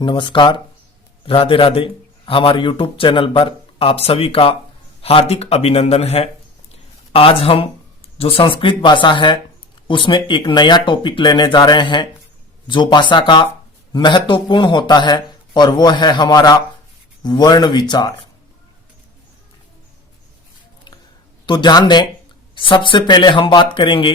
नमस्कार, राधे राधे। हमारे YouTube channel पर आप सभी का हार्दिक अभिनंदन है। आज हम जो संस्कृत भाषा है उसमें एक नया टॉपिक लेने जा रहे हैं जो भाषा का महत्वपूर्ण होता है और वो है हमारा वर्ण विचार। तो ध्यान दें, सबसे पहले हम बात करेंगे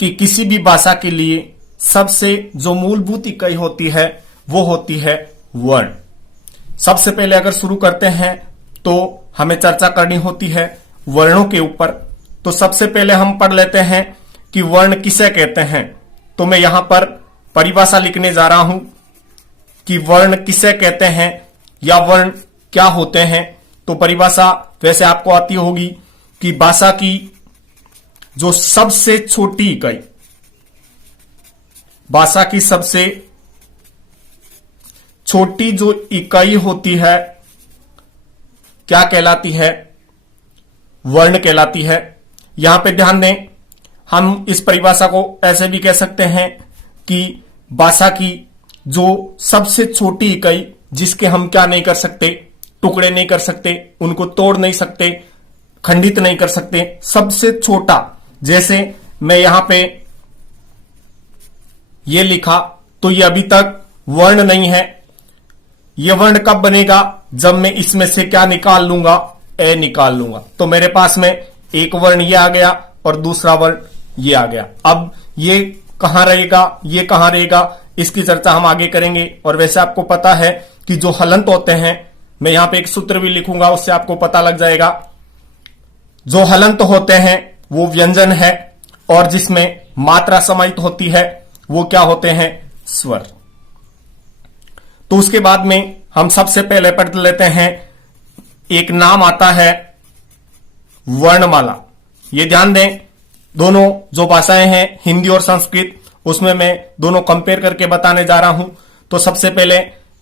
कि किसी भी भाषा के लिए सबसे जो मूलभूत इकाई होती है वो होती है वर्ण। सबसे पहले अगर शुरू करते हैं तो हमें चर्चा करनी होती है वर्णों के ऊपर। तो सबसे पहले हम पढ़ लेते हैं कि वर्ण किसे कहते हैं। तो मैं यहां पर परिभाषा लिखने जा रहा हूं कि वर्ण किसे कहते हैं या वर्ण क्या होते हैं। तो परिभाषा वैसे आपको आती होगी कि भाषा की जो सबसे छोटी इकाई, भाषा की सबसे छोटी जो इकाई होती है क्या कहलाती है? वर्ण कहलाती है। यहां पे ध्यान दें, हम इस परिभाषा को ऐसे भी कह सकते हैं कि भाषा की जो सबसे छोटी इकाई जिसके हम क्या नहीं कर सकते, टुकड़े नहीं कर सकते, उनको तोड़ नहीं सकते, खंडित नहीं कर सकते, सबसे छोटा। जैसे मैं यहां पे ये लिखा तो ये अभी तक वर्ण नहीं है। ये वर्ण कब बनेगा? जब मैं इसमें से क्या निकाल लूंगा? ए निकाल लूंगा। तो मेरे पास में एक वर्ण ये आ गया और दूसरा वर्ण ये आ गया। अब ये कहां रहेगा, ये कहां रहेगा, इसकी चर्चा हम आगे करेंगे। और वैसे आपको पता है कि जो हलंत होते हैं, मैं यहां पे एक सूत्र भी लिखूंगा, उससे आपको पता लग जाएगा। जो हलंत होते हैं वो व्यंजन है और जिसमें मात्रा समाहित होती है वो क्या होते हैं? स्वर। तो उसके बाद में हम सबसे पहले पढ़ लेते हैं, एक नाम आता है वर्णमाला। ये ध्यान दें, दोनों जो भाषाएं हैं हिंदी और संस्कृत, उसमें मैं दोनों कंपेयर करके बताने जा रहा हूं। तो सबसे पहले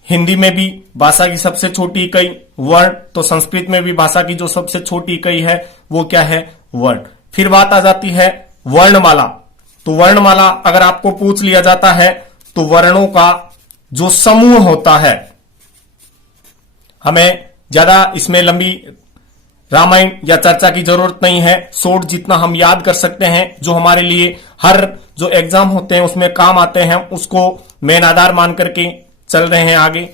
हिंदी में भी भाषा की सबसे छोटी इकाई वर्ण, तो संस्कृत में भी भाषा की जो सबसे छोटी इकाई है वो क्या है? वर्ण। फिर बात आ जाती है वर्णमाला। तो वर्णमाला अगर आपको पूछ लिया जाता है तो वर्णों का जो समूह होता है, हमें ज्यादा इसमें लंबी रामायण या चर्चा की जरूरत नहीं है। शॉर्ट जितना हम याद कर सकते हैं, जो हमारे लिए हर जो एग्जाम होते हैं उसमें काम आते हैं, उसको मेन आधार मान करके चल रहे हैं आगे।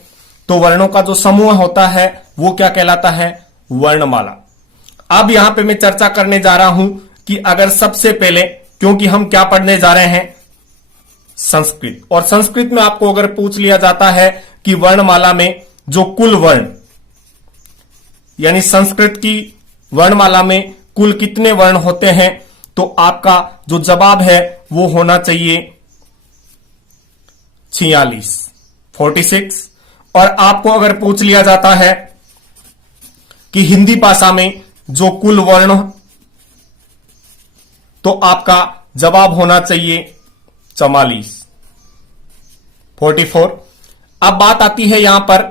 तो वर्णों का जो समूह होता है वो क्या कहलाता है? वर्णमाला। अब यहां पे मैं चर्चा करने जा रहा हूं कि अगर सबसे पहले, क्योंकि हम क्या पढ़ने जा रहे हैं? संस्कृत। और संस्कृत में आपको अगर पूछ लिया जाता है कि वर्णमाला में जो कुल वर्ण, यानी संस्कृत की वर्णमाला में कुल कितने वर्ण होते हैं, तो आपका जो जवाब है वो होना चाहिए 46। और आपको अगर पूछ लिया जाता है कि हिंदी भाषा में जो कुल वर्ण, तो आपका जवाब होना चाहिए 44। अब बात आती है यहां पर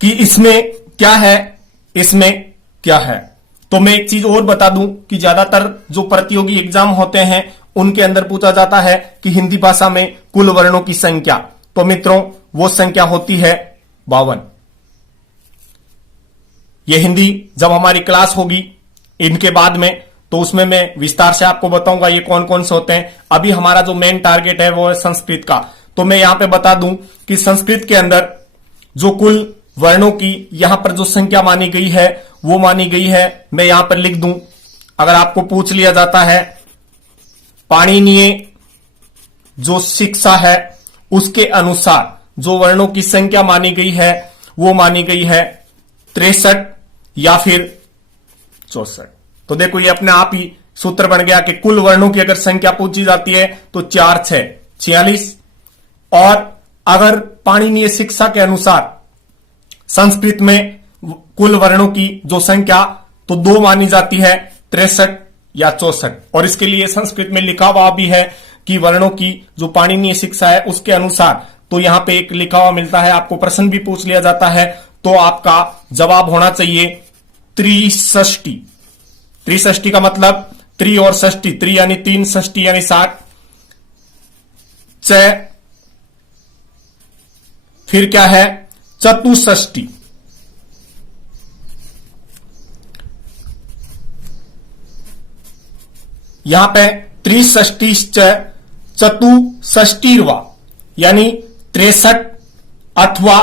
कि इसमें क्या है, इसमें क्या है। तो मैं एक चीज और बता दूं कि ज्यादातर जो प्रतियोगी एग्जाम होते हैं उनके अंदर पूछा जाता है कि हिंदी भाषा में कुल वर्णों की संख्या। तो मित्रों, वो संख्या होती है 52। ये हिंदी जब हमारी क्लास होगी इनके बाद में, तो उसमें मैं विस्तार से आपको बताऊंगा ये कौन कौन से होते हैं। अभी हमारा जो मेन टारगेट है वो है संस्कृत का। तो मैं यहां पे बता दूं कि संस्कृत के अंदर जो कुल वर्णों की यहां पर जो संख्या मानी गई है वो मानी गई है, मैं यहां पर लिख दूं। अगर आपको पूछ लिया जाता है पाणिनीय जो शिक्षा है उसके अनुसार जो वर्णों की संख्या मानी गई है वो मानी गई है 63 या फिर 64। तो देखो, ये अपने आप ही सूत्र बन गया कि कुल वर्णों की अगर संख्या पूछी जाती है तो 4 6 46। और अगर पाणिनीय शिक्षा के अनुसार संस्कृत में कुल वर्णों की जो संख्या तो 2 मानी जाती है, 63 या 64। और इसके लिए संस्कृत में लिखा हुआ भी है कि वर्णों की जो पाणिनीय शिक्षा है उसके अनुसार। तो यहां पे एक लिखा हुआ मिलता है, आपको प्रश्न भी पूछ लिया जाता है, तो आपका जवाब होना चाहिए 63। 63 का मतलब 3 और षष्टी, 3 यानी 3, षष्टी यानी 60, 6 फिर क्या है चतुष्षष्टी, यहां पे त्रिषष्टिश्च चतुष्षष्टिर्वा यानी 63 अथवा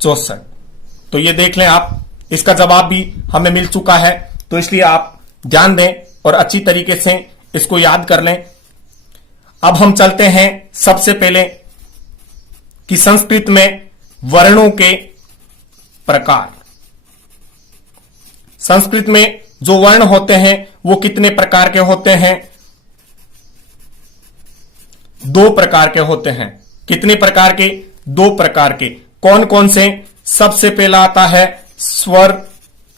64। तो ये देख लें आप, इसका जवाब भी हमें मिल चुका है, तो इसलिए आप ध्यान दें और अच्छी तरीके से इसको याद कर लें। अब हम चलते हैं सबसे पहले कि संस्कृत में वर्णों के प्रकार। संस्कृत में जो वर्ण होते हैं वो कितने प्रकार के होते हैं? 2 प्रकार के होते हैं। कितने प्रकार के? 2 प्रकार के। कौन कौन से? सबसे पहला आता है स्वर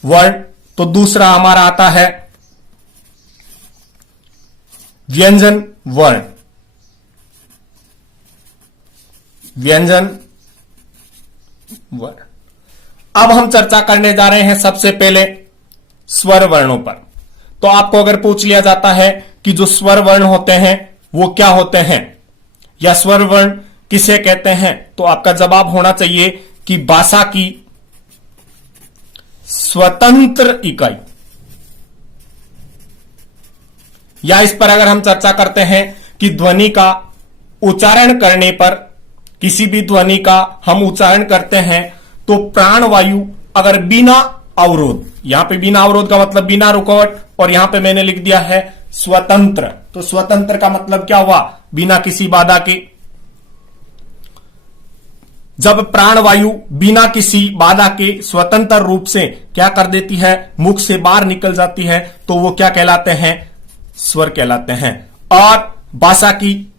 वर्ण, तो दूसरा हमारा आता है व्यंजन वर्ण। व्यंजन वर्ण। अब हम चर्चा करने जा रहे हैं सबसे पहले स्वर वर्णों पर। तो आपको अगर पूछ लिया जाता है कि जो स्वर वर्ण होते हैं वो क्या होते हैं या स्वर वर्ण किसे कहते हैं, तो आपका जवाब होना चाहिए कि भाषा की स्वतंत्र इकाई। या इस पर अगर हम चर्चा करते हैं कि ध्वनि का उच्चारण करने पर, किसी भी ध्वनि का हम उच्चारण करते हैं तो प्राणवायु अगर बिना अवरोध, यहां पे बिना अवरोध का मतलब बिना रुकावट, और यहां पे मैंने लिख दिया है स्वतंत्र, तो स्वतंत्र का मतलब क्या हुआ? बिना किसी बाधा के। जब प्राणवायु बिना किसी बाधा के स्वतंत्र रूप से क्या कर देती है, मुख से बाहर निकल जाती है, तो वो क्या कहलाते हैं? स्वर कहलाते हैं। और भाषा की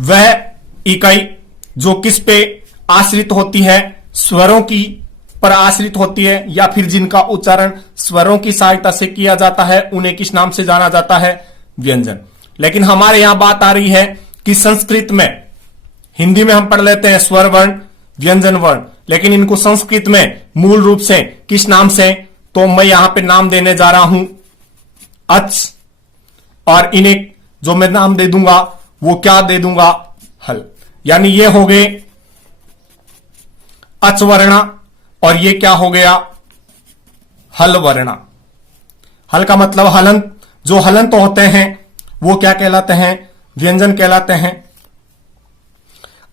वह इकाई जो किस पे आश्रित होती है? स्वरों की पर आश्रित होती है, या फिर जिनका उच्चारण स्वरों की सहायता से किया जाता है उन्हें किस नाम से जाना जाता है? व्यंजन। लेकिन हमारे यहां बात आ रही है कि संस्कृत में, हिंदी में हम पढ़ लेते हैं स्वर वर्ण, व्यंजन वर्ण, लेकिन इनको संस्कृत में मूल रूप से किस नाम से? तो मैं यहां पे नाम देने जा रहा हूं अच, और इन्हें जो मैं नाम दे दूंगा वो क्या दे दूंगा? हल। यानी ये हो गए अच वर्णा, और ये क्या हो गया? हल वर्णा। हल का मतलब हलंत, जो हलंत होते हैं वो क्या कहलाते हैं? व्यंजन कहलाते हैं।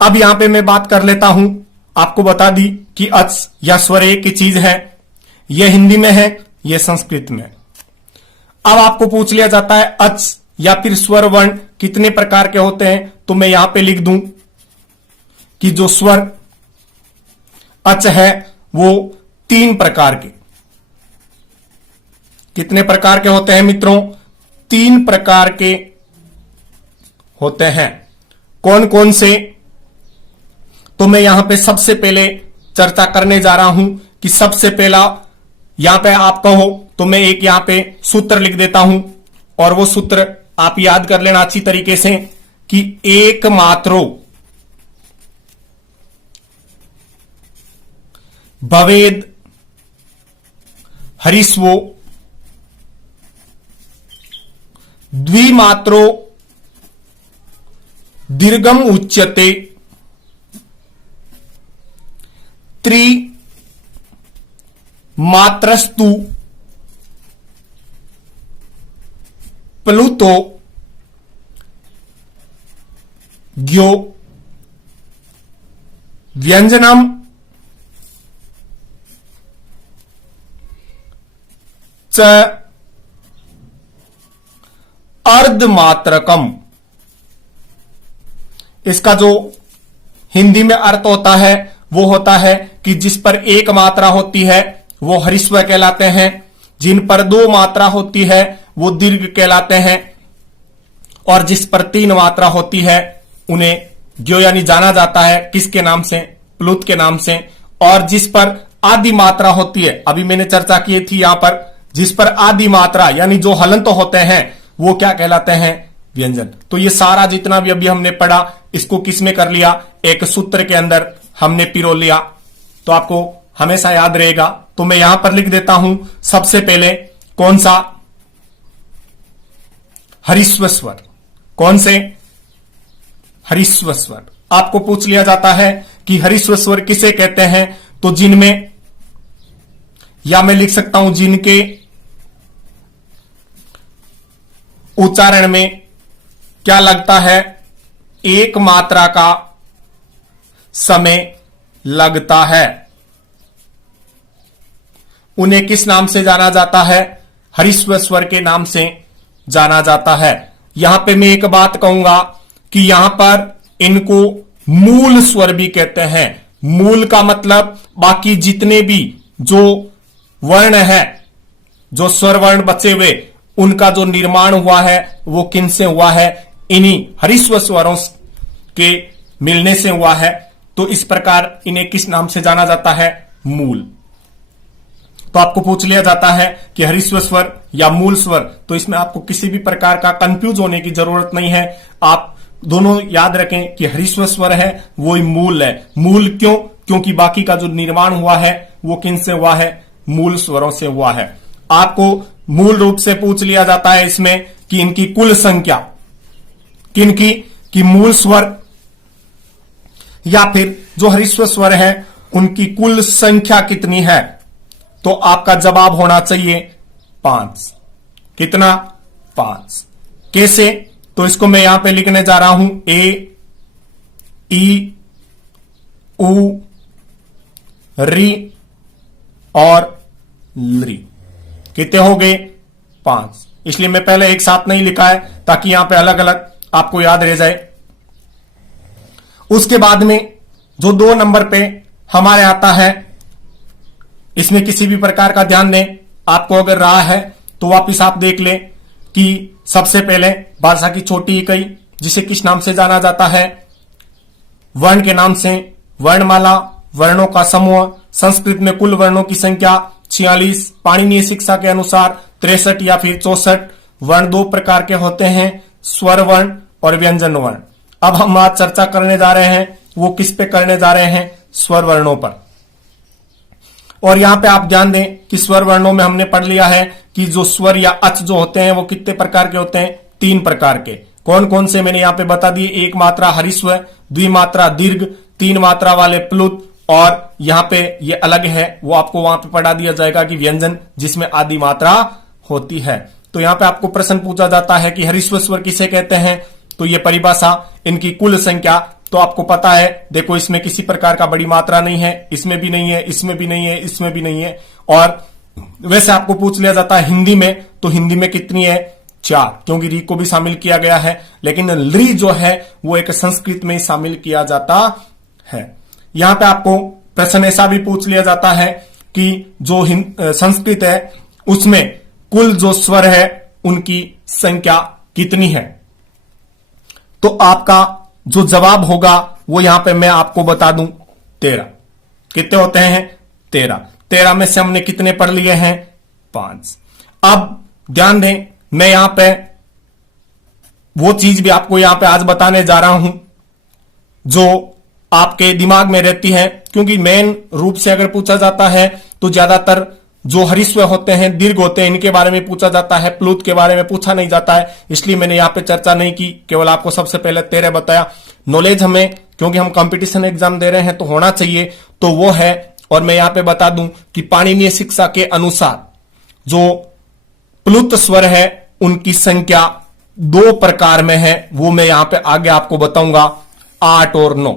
अब यहां पे मैं बात कर लेता हूं, आपको बता दी कि अच या स्वर एक ही चीज है, ये हिंदी में है, ये संस्कृत में। अब आपको पूछ लिया जाता है अच या फिर स्वर वर्ण कितने प्रकार के होते हैं, तो मैं यहां पे लिख दूं कि जो स्वर अच है वो 3 प्रकार के। कितने प्रकार के होते हैं मित्रों? 3 प्रकार के होते हैं। कौन कौन से? तो मैं यहां पे सबसे पहले चर्चा करने जा रहा हूं कि सबसे पहला, यहां पे आप कहो तो मैं एक यहां पे सूत्र लिख देता हूं, और वो सूत्र आप याद कर लेना अच्छी तरीके से कि एक मात्रो भवेद हरिस्वो द्विमात्रो दीर्घम उच्यते त्रिमात्रस्तु प्लुतो ज्ञो व्यंजनम च अर्धमात्रकम। इसका जो हिंदी में अर्थ होता है वो होता है कि जिस पर एक मात्रा होती है वो हरिस्व कहलाते हैं, जिन पर 2 मात्रा होती है वो दीर्घ कहलाते हैं, और जिस पर 3 मात्रा होती है उन्हें ज्यो यानी जाना जाता है किसके नाम से? प्लुत के नाम से। और जिस पर आदि मात्रा होती है, अभी मैंने चर्चा की थी यहां पर, जिस पर आदि मात्रा यानी जो हलंत होते हैं वो क्या कहलाते हैं? व्यंजन। तो ये सारा जितना भी अभी हमने पढ़ा इसको किसमें कर लिया? एक सूत्र के अंदर हमने पिरो लिया, तो आपको हमेशा याद रहेगा। तो मैं यहां पर लिख देता हूं सबसे पहले कौन सा? हरिस्व स्वर। कौन से? हरिस्व स्वर। आपको पूछ लिया जाता है कि हरिस्व स्वर किसे कहते हैं, तो जिनमें, या मैं लिख सकता हूं जिनके उच्चारण में क्या लगता है, एक मात्रा का समय लगता है, उन्हें किस नाम से जाना जाता है, हरिस्व स्वर के नाम से जाना जाता है। यहां पे मैं एक बात कहूंगा कि यहां पर इनको मूल स्वर भी कहते हैं। मूल का मतलब बाकी जितने भी जो वर्ण है, जो स्वर वर्ण बचे हुए, उनका जो निर्माण हुआ है वो किन से हुआ है, इन्हीं हरिस्व स्वरों के मिलने से हुआ है। तो इस प्रकार इन्हें किस नाम से जाना जाता है, मूल। तो आपको पूछ लिया जाता है कि हरिस्व स्वर या मूल स्वर, तो इसमें आपको किसी भी प्रकार का कंफ्यूज होने की जरूरत नहीं है। आप दोनों याद रखें कि हरिस्व स्वर है वो ही मूल है। मूल क्यों? क्योंकि बाकी का जो निर्माण हुआ है वो किन से हुआ है, मूल स्वरों से हुआ है। आपको मूल रूप से पूछ लिया जाता है इसमें कि इनकी कुल संख्या, किनकी, कि मूल स्वर या फिर जो हरिस्व स्वर है उनकी कुल संख्या कितनी है। तो आपका जवाब होना चाहिए 5। कितना? 5। कैसे? तो इसको मैं यहां पे लिखने जा रहा हूं, ए, ई, उ, री और लरी। कितने हो गए? 5। इसलिए मैं पहले एक साथ नहीं लिखा है ताकि यहां पे अलग अलग आपको याद रह जाए। उसके बाद में जो 2 नंबर पे हमारे आता है, इसमें किसी भी प्रकार का ध्यान दें, आपको अगर रहा है तो वापिस आप देख लें कि सबसे पहले भाषा की छोटी इकाई, जिसे किस नाम से जाना जाता है, वर्ण के नाम से। वर्णमाला वर्णों का समूह। संस्कृत में कुल वर्णों की संख्या 46। पाणिनीय शिक्षा के अनुसार 63 या फिर 64 वर्ण 2 प्रकार के होते हैं, स्वर वर्ण और व्यंजन वर्ण। अब हम आज चर्चा करने जा रहे हैं, वो किस पे करने जा रहे हैं, स्वर वर्णों पर। और यहां पे आप ध्यान दें कि स्वर वर्णों में हमने पढ़ लिया है कि जो स्वर या अच जो होते हैं वो कितने प्रकार के होते हैं, 3 प्रकार के। कौन कौन से मैंने यहां पे बता दिए, एक मात्रा हरिस्व, द्विमात्रा दीर्घ, 3 मात्रा वाले प्लुत, और यहां पे ये अलग है, वो आपको वहां पे पढ़ा दिया जाएगा कि व्यंजन, जिसमें आदि मात्रा होती है। तो यहां पे आपको प्रश्न पूछा जाता है कि हरिस्व स्वर किसे कहते हैं, तो ये परिभाषा, इनकी कुल संख्या, तो आपको पता है, देखो इसमें किसी प्रकार का बड़ी मात्रा नहीं है, इसमें भी नहीं है, इसमें भी नहीं है, इसमें भी नहीं है। और वैसे आपको पूछ लिया जाता है हिंदी में, तो हिंदी में कितनी है, 4, क्योंकि री को भी शामिल किया गया है। लेकिन लरी जो है वो एक संस्कृत में ही शामिल किया जाता है। यहां पे आपको प्रश्न ऐसा भी पूछ लिया जाता है कि जो संस्कृत है उसमें कुल जो स्वर है उनकी संख्या कितनी है। तो आपका जो जवाब होगा वो यहां पे मैं आपको बता दूं, 13। कितने होते हैं, 13। 13 में से हमने कितने पढ़ लिए हैं, 5। अब ध्यान दें, मैं यहां पे वो चीज भी आपको यहां पे आज बताने जा रहा हूं जो आपके दिमाग में रहती है, क्योंकि मेन रूप से अगर पूछा जाता है तो ज्यादातर जो हरिस्व होते हैं, दीर्घ होते हैं, इनके बारे में पूछा जाता है, प्लुत के बारे में पूछा नहीं जाता है। इसलिए मैंने यहां पे चर्चा नहीं की, केवल आपको सबसे पहले 13 बताया। नॉलेज हमें, क्योंकि हम कंपटीशन एग्जाम दे रहे हैं तो होना चाहिए, तो वो है। और मैं यहां पे बता दूं कि पाणिनीय शिक्षा के अनुसार जो प्लुत स्वर है उनकी संख्या 2 प्रकार में है, वो मैं यहां पे आगे आपको बताऊंगा, 8 और 9।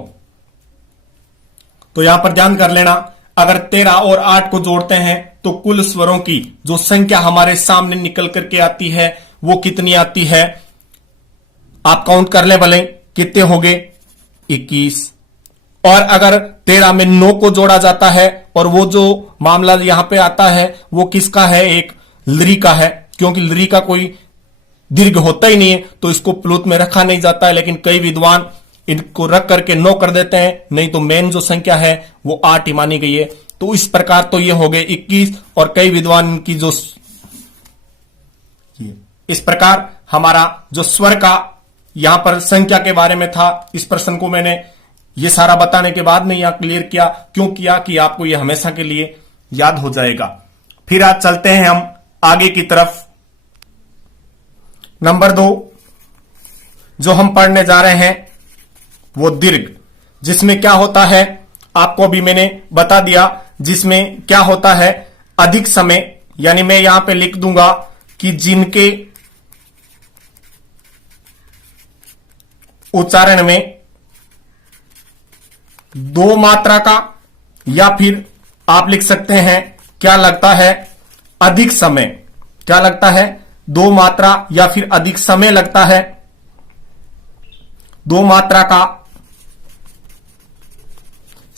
तो यहां पर ध्यान कर लेना, अगर 13 और 8 को जोड़ते हैं तो कुल स्वरों की जो संख्या हमारे सामने निकल करके आती है वो कितनी आती है, आप काउंट कर ले भले, कितने हो गए, 21। और अगर 13 में 9 को जोड़ा जाता है, और वो जो मामला यहां पे आता है वो किसका है, एक लरी का है, क्योंकि लरी का कोई दीर्घ होता ही नहीं है तो इसको प्लुत में रखा नहीं जाता है। लेकिन कई विद्वान इनको रख करके 9 कर देते हैं, नहीं तो मेन जो संख्या है वो 8 ही मानी गई है। तो इस प्रकार तो ये हो गए 21, और कई विद्वान की जो, इस प्रकार हमारा जो स्वर का यहां पर संख्या के बारे में था, इस प्रश्न को मैंने ये सारा बताने के बाद में यहां क्लियर किया। क्यों किया कि आपको ये हमेशा के लिए याद हो जाएगा। फिर आज चलते हैं हम आगे की तरफ। नंबर 2 जो हम पढ़ने जा रहे हैं वो दीर्घ, जिसमें क्या होता है, आपको अभी मैंने बता दिया, जिसमें क्या होता है अधिक समय, यानी मैं यहां पे लिख दूंगा कि जिनके उच्चारण में दो मात्रा का, या फिर आप लिख सकते हैं क्या लगता है अधिक समय, क्या लगता है दो मात्रा या फिर अधिक समय लगता है, दो मात्रा का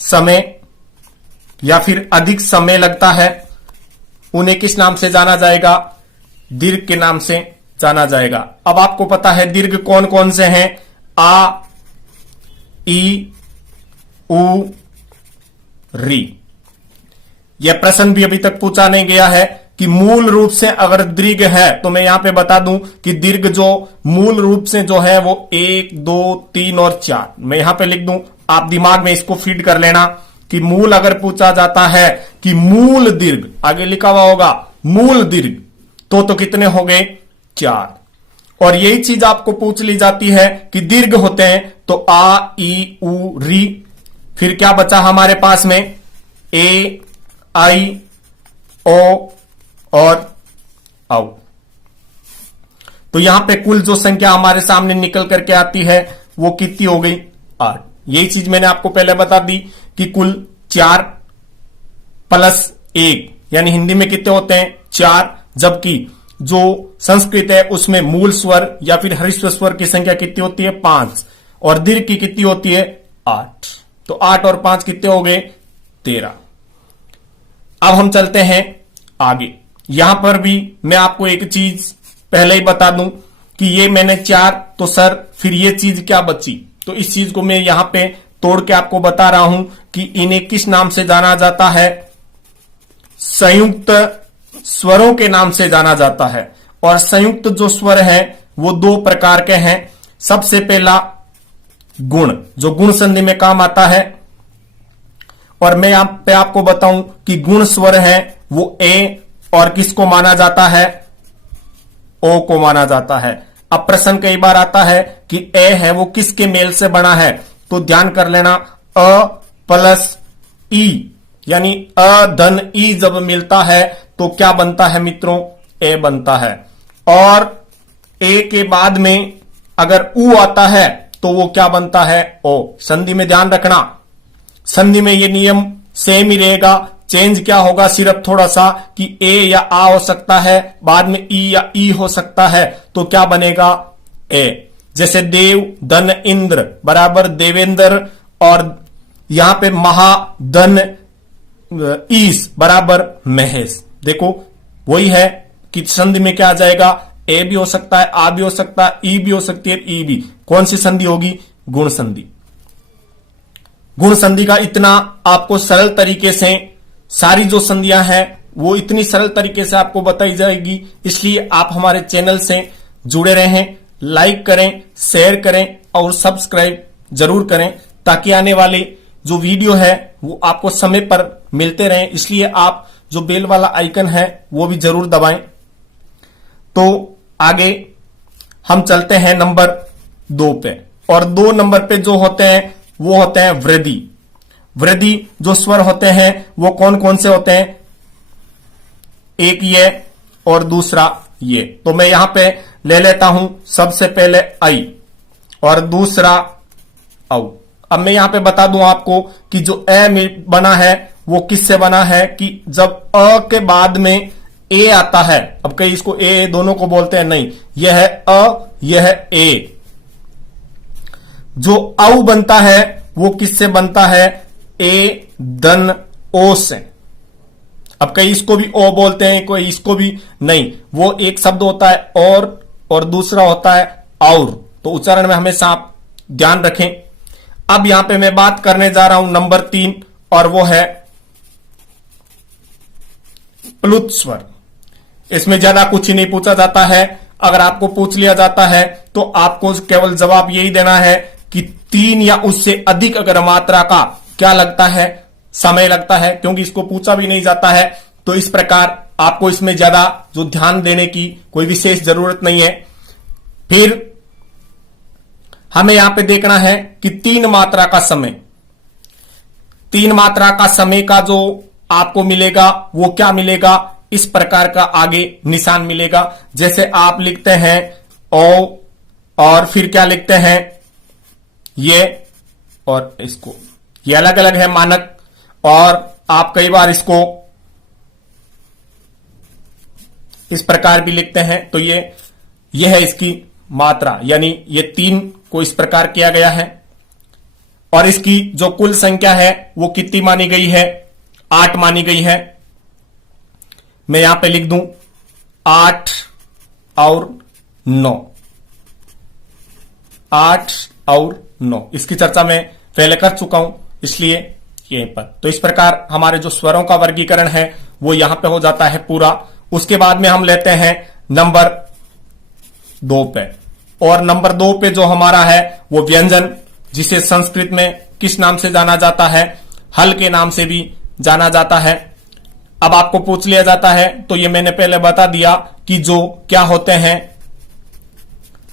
समय या फिर अधिक समय लगता है, उन्हें किस नाम से जाना जाएगा, दीर्घ के नाम से जाना जाएगा। अब आपको पता है दीर्घ कौन कौन से हैं, आ, ई, उ, री। यह प्रश्न भी अभी तक पूछा नहीं गया है कि मूल रूप से अगर दीर्घ है, तो मैं यहां पे बता दूं कि दीर्घ जो मूल रूप से जो है वो 1, 2, 3 और 4, मैं यहां पे लिख दूं, आप दिमाग में इसको फीड कर लेना कि मूल अगर पूछा जाता है कि मूल दीर्घ, आगे लिखा हुआ होगा मूल दीर्घ, तो कितने हो गए 4। और यही चीज आपको पूछ ली जाती है कि दीर्घ होते हैं तो आ, ई, उ, री, फिर क्या बचा हमारे पास में ए, आई, ओ और औ। तो यहां पे कुल जो संख्या हमारे सामने निकल करके आती है वो कितनी हो गई 8। यही चीज मैंने आपको पहले बता दी कि कुल 4 प्लस 1, यानी हिंदी में कितने होते हैं 4, जबकि जो संस्कृत है उसमें मूल स्वर या फिर हरिश्व स्वर की संख्या कितनी होती है 5, और दीर्घ की कितनी होती है 8। तो 8 और 5 कितने हो गए 13। अब हम चलते हैं आगे। यहां पर भी मैं आपको एक चीज पहले ही बता दूं कि ये मैंने 4, तो सर फिर ये चीज क्या बची, तो इस चीज को मैं यहां पे तोड़ के आपको बता रहा हूं कि इन्हें किस नाम से जाना जाता है, संयुक्त स्वरों के नाम से जाना जाता है। और संयुक्त जो स्वर है वो 2 प्रकार के हैं। सबसे पहला गुण, जो गुण संधि में काम आता है, और मैं यहां पे आपको बताऊं कि गुण स्वर है वो ए, और किसको माना जाता है, ओ को माना जाता है। अब प्रश्न कई बार आता है कि ए है वो किसके मेल से बना है, तो ध्यान कर लेना अ प्लस ई, यानी अ धन ई जब मिलता है तो क्या बनता है मित्रों, ए बनता है। और ए के बाद में अगर उ आता है तो वो क्या बनता है, ओ। संधि में ध्यान रखना, संधि में ये नियम सेम ही रहेगा, चेंज क्या होगा सिर्फ थोड़ा सा कि ए या आ हो सकता है, बाद में ई या ई हो सकता है, तो क्या बनेगा ए। जैसे देव धन इंद्र बराबर देवेंद्र, और यहां पे महाधन ईस बराबर महेश। देखो वही है कि संधि में क्या आ जाएगा, ए भी हो सकता है, आ भी हो सकता है, ई भी हो सकती है, ई भी। कौन सी संधि होगी, गुण संधि। गुण संधि का इतना आपको सरल तरीके से सारी जो संधियां हैं वो इतनी सरल तरीके से आपको बताई जाएगी, इसलिए आप हमारे चैनल से जुड़े रहें, लाइक करें, शेयर करें और सब्सक्राइब जरूर करें, ताकि आने वाले जो वीडियो है वो आपको समय पर मिलते रहें। इसलिए आप जो बेल वाला आइकन है वो भी जरूर दबाएं। तो आगे हम चलते हैं नंबर 2 पे, और 2 नंबर पे जो होते हैं वो होते हैं वृद्धि। वृद्धि जो स्वर होते हैं वो कौन कौन से होते हैं, एक ये और दूसरा ये। तो मैं यहां पे ले लेता हूं सबसे पहले आई और दूसरा औ। अब मैं यहां पे बता दूं आपको कि जो ए बना है वो किससे बना है, कि जब अ के बाद में ए आता है, अब कई इसको ए दोनों को बोलते हैं, नहीं, यह है अ, यह है ए। जो औ बनता है वो किससे बनता है, ए धन ओ से। अब कई इसको भी ओ बोलते हैं, कोई इसको भी, नहीं, वो एक शब्द होता है और दूसरा होता है और। तो उच्चारण में हमेशा आप ध्यान रखें। अब यहां पे मैं बात करने जा रहा हूं नंबर 3, और वो है प्लुत स्वर। इसमें ज्यादा कुछ ही नहीं पूछा जाता है। अगर आपको पूछ लिया जाता है तो आपको केवल जवाब यही देना है कि 3 या उससे अधिक अगर मात्रा का क्या लगता है, समय लगता है, क्योंकि इसको पूछा भी नहीं जाता है। तो इस प्रकार आपको इसमें ज्यादा जो ध्यान देने की कोई विशेष जरूरत नहीं है। फिर हमें यहां पे देखना है कि 3 मात्रा का समय, तीन मात्रा का समय का जो आपको मिलेगा वो क्या मिलेगा, इस प्रकार का आगे निशान मिलेगा। जैसे आप लिखते हैं ओ और फिर क्या लिखते हैं ये और इसको, ये अलग अलग है मानक, और आप कई बार इसको इस प्रकार भी लिखते हैं। तो ये है इसकी मात्रा, यानी ये तीन को इस प्रकार किया गया है। और इसकी जो कुल संख्या है वो कितनी मानी गई है, 8 मानी गई है। मैं यहां पे लिख दूं 8 और 9, 8 और 9। इसकी चर्चा मैं पहले कर चुका हूं, इसलिए यहीं पर। तो इस प्रकार हमारे जो स्वरों का वर्गीकरण है वो यहां पे हो जाता है पूरा। उसके बाद में हम लेते हैं नंबर 2 पे, और नंबर 2 पे जो हमारा है वो व्यंजन, जिसे संस्कृत में किस नाम से जाना जाता है, हल के नाम से भी जाना जाता है। अब आपको पूछ लिया जाता है, तो ये मैंने पहले बता दिया कि जो क्या होते हैं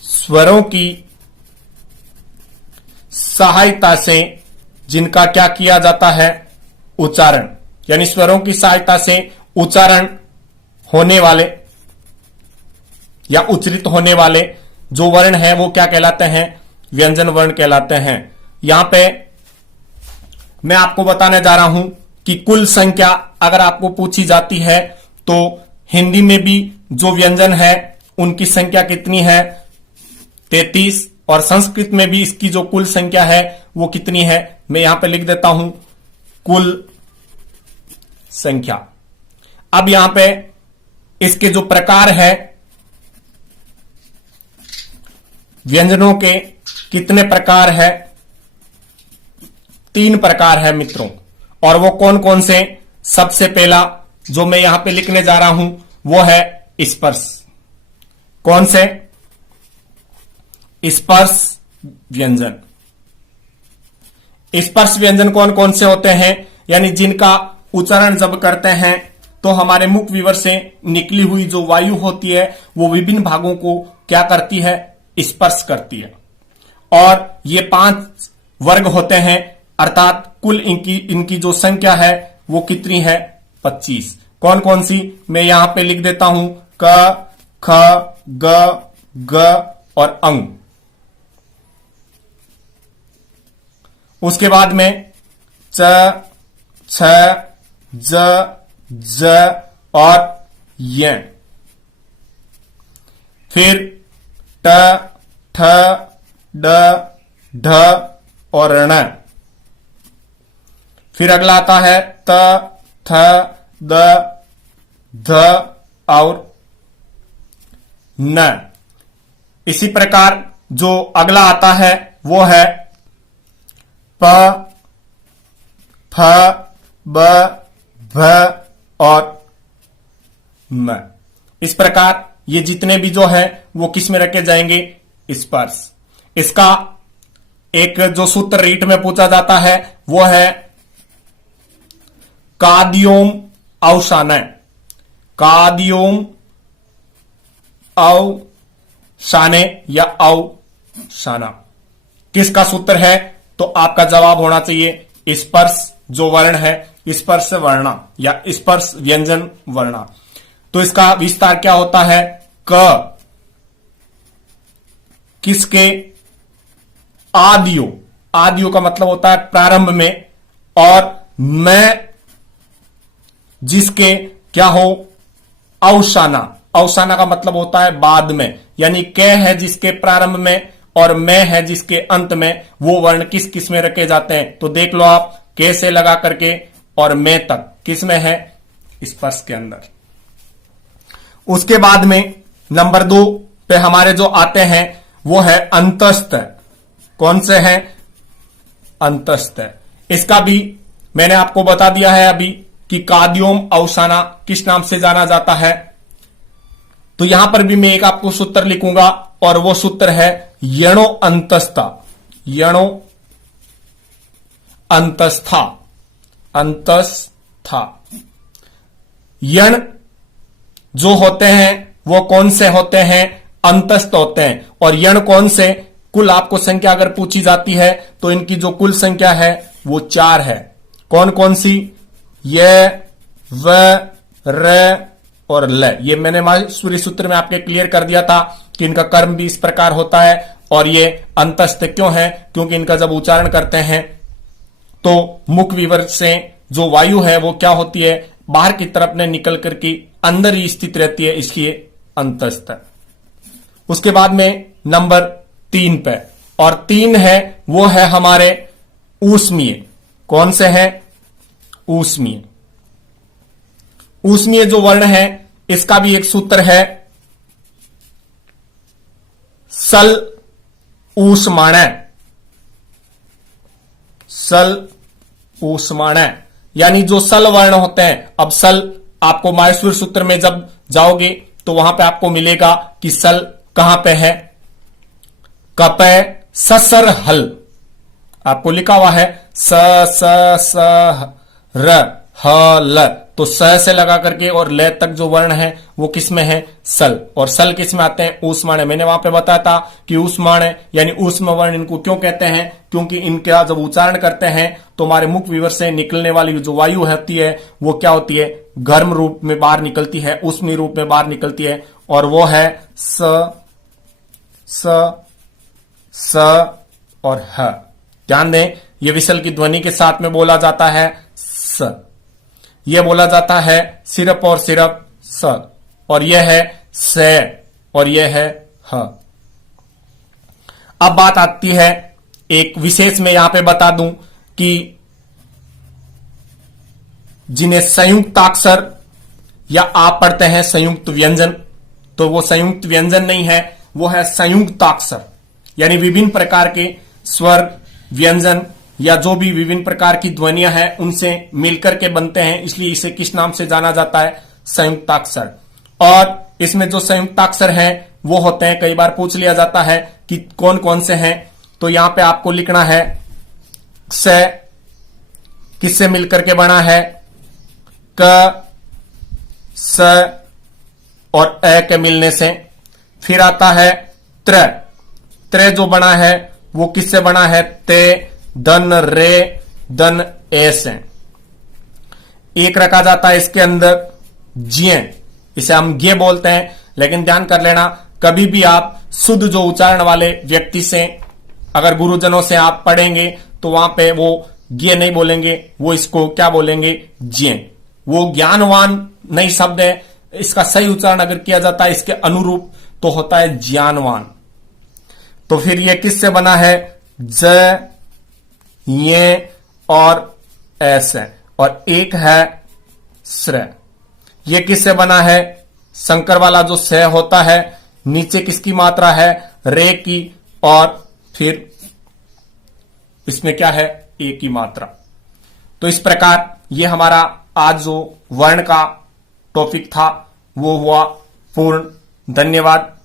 स्वरों की सहायता से जिनका क्या किया जाता है उच्चारण, यानी स्वरों की सहायता से उच्चारण होने वाले या उच्चरित होने वाले जो वर्ण है वो क्या कहलाते हैं, व्यंजन वर्ण कहलाते हैं। यहां पे मैं आपको बताने जा रहा हूं कि कुल संख्या अगर आपको पूछी जाती है तो हिंदी में भी जो व्यंजन है उनकी संख्या कितनी है, 33, और संस्कृत में भी इसकी जो कुल संख्या है वो कितनी है, मैं यहां पे लिख देता हूं कुल संख्या। अब यहां पे इसके जो प्रकार है व्यंजनों के कितने प्रकार है, 3 प्रकार है मित्रों। और वो कौन कौन से, सबसे पहला जो मैं यहां पे लिखने जा रहा हूं वो है स्पर्श। कौन से, स्पर्श व्यंजन। स्पर्श व्यंजन कौन कौन से होते हैं, यानी जिनका उच्चारण जब करते हैं तो हमारे मुख विवर से निकली हुई जो वायु होती है वो विभिन्न भागों को क्या करती है, स्पर्श करती है। और ये 5 वर्ग होते हैं, अर्थात कुल इनकी जो संख्या है वो कितनी है, 25। कौन कौन सी, मैं यहां पे लिख देता हूं क, ख, ग, ग और अंग। उसके बाद में च, छ, ज, ज और य। फिर ट, ठ, ड, ढ और ण। फिर अगला आता है त, थ, द, ध और न। इसी प्रकार जो अगला आता है वो है प, फ, ब, भ और म। इस प्रकार ये जितने भी जो है वो किस में रखे जाएंगे, स्पर्श। इसका एक जो सूत्र रीट में पूछा जाता है वो है काद्योम अवसानय। काद्योम अवसाने या अवसाना किसका सूत्र है, तो आपका जवाब होना चाहिए स्पर्श जो वर्ण है, स्पर्श वर्णा या स्पर्श व्यंजन वर्णा। तो इसका विस्तार क्या होता है, क किसके, आदियो। आदियो का मतलब होता है प्रारंभ में, और मैं जिसके क्या हो, अवसाना। अवसाना का मतलब होता है बाद में, यानी क है जिसके प्रारंभ में और मैं है जिसके अंत में। वो वर्ण किस किस में रखे जाते हैं, तो देख लो आप, के से लगा करके और मैं तक किस में है, स्पर्श के अंदर। उसके बाद में नंबर 2 पे हमारे जो आते हैं वो है अंतस्थ। कौन से हैं, अंतस्थ। इसका भी मैंने आपको बता दिया है अभी कि काद्योम अवसाना किस नाम से जाना जाता है। तो यहां पर भी मैं एक आपको सूत्र लिखूंगा और वो सूत्र है यणो अंतस्था। यणो अंतस्था, अंतस्था। यण जो होते हैं वो कौन से होते हैं, अंतस्थ होते हैं। और यण कौन से, कुल आपको संख्या अगर पूछी जाती है तो इनकी जो कुल संख्या है वो 4 है। कौन कौन सी? य, व, र और ल। ये मैंने माहेश्वरी सूत्र में आपके क्लियर कर दिया था कि इनका कर्म भी इस प्रकार होता है और ये अंतस्थ क्यों है, क्योंकि इनका जब उच्चारण करते हैं तो मुख विवर से जो वायु है वो क्या होती है, बाहर की तरफ ने निकल करके अंदर ही स्थित रहती है, इसलिए अंतस्थ। उसके बाद में नंबर 3 पे, और 3 है वो है हमारे ऊष्मीय। कौन से हैं? ऊष्मीय। ऊष्मीय जो वर्ण है इसका भी एक सूत्र है, सल ऊष्माण। सल ऊष्माण यानी जो सल वर्ण होते हैं। अब सल आपको माहेश्वर सूत्र में जब जाओगे तो वहां पे आपको मिलेगा कि सल कहां पे है, कपय ससर हल। आपको लिखा हुआ है स स स र ह ल, तो स से लगा करके और ल तक जो वर्ण है वो किस में है? सल। और सल किस में आते हैं? ऊष्माण। मैंने वहां पे बताया था कि ऊष्माण यानी ऊष्म वर्ण इनको क्यों कहते हैं, क्योंकि इनका जब उच्चारण करते हैं तो हमारे मुख विवर से निकलने वाली जो वायु होती है वो क्या होती है? गर्म रूप में बाहर निकलती है, ऊष्मी रूप में बाहर निकलती है, और वो है स स स और ह। ध्यान दें, ये विसल की ध्वनि के साथ में बोला जाता है स। यह बोला जाता है सिरप और सिरप स, और यह है से और यह है ह। अब बात आती है एक विशेष में यहां पे बता दूं कि जिन्हें संयुक्ताक्षर या आप पढ़ते हैं संयुक्त व्यंजन, तो वो संयुक्त व्यंजन नहीं है, वो है संयुक्ताक्षर। यानी विभिन्न प्रकार के स्वर, व्यंजन या जो भी विभिन्न प्रकार की ध्वनियां हैं उनसे मिलकर के बनते हैं, इसलिए इसे किस नाम से जाना जाता है? संयुक्ताक्षर। और इसमें जो संयुक्ताक्षर हैं वो होते हैं, कई बार पूछ लिया जाता है कि कौन कौन से हैं, तो यहां पे आपको लिखना है स किससे मिलकर के बना है? क, स और अ के मिलने से। फिर आता है त्र। त्र जो बना है वो किससे बना है? ते, दन, रे, दन, ए से। एक रखा जाता है इसके अंदर ज्ञ, इसे हम ज्ञ बोलते हैं, लेकिन ध्यान कर लेना कभी भी आप शुद्ध जो उच्चारण वाले व्यक्ति से, अगर गुरुजनों से आप पढ़ेंगे तो वहां पे वो ज्ञ नहीं बोलेंगे, वो इसको क्या बोलेंगे? ज्ञ। वो ज्ञानवान नहीं शब्द है, इसका सही उच्चारण अगर किया जाता है इसके अनुरूप तो होता है ज्ञानवान। तो फिर ये किससे बना है? ज, ये और ऐसे, और एक है श्र। ये किससे बना है? संकर वाला जो स होता है, नीचे किसकी मात्रा है? रे की, और फिर इसमें क्या है? ए की मात्रा। तो इस प्रकार ये हमारा आज जो वर्ण का टॉपिक था वो हुआ पूर्ण। धन्यवाद।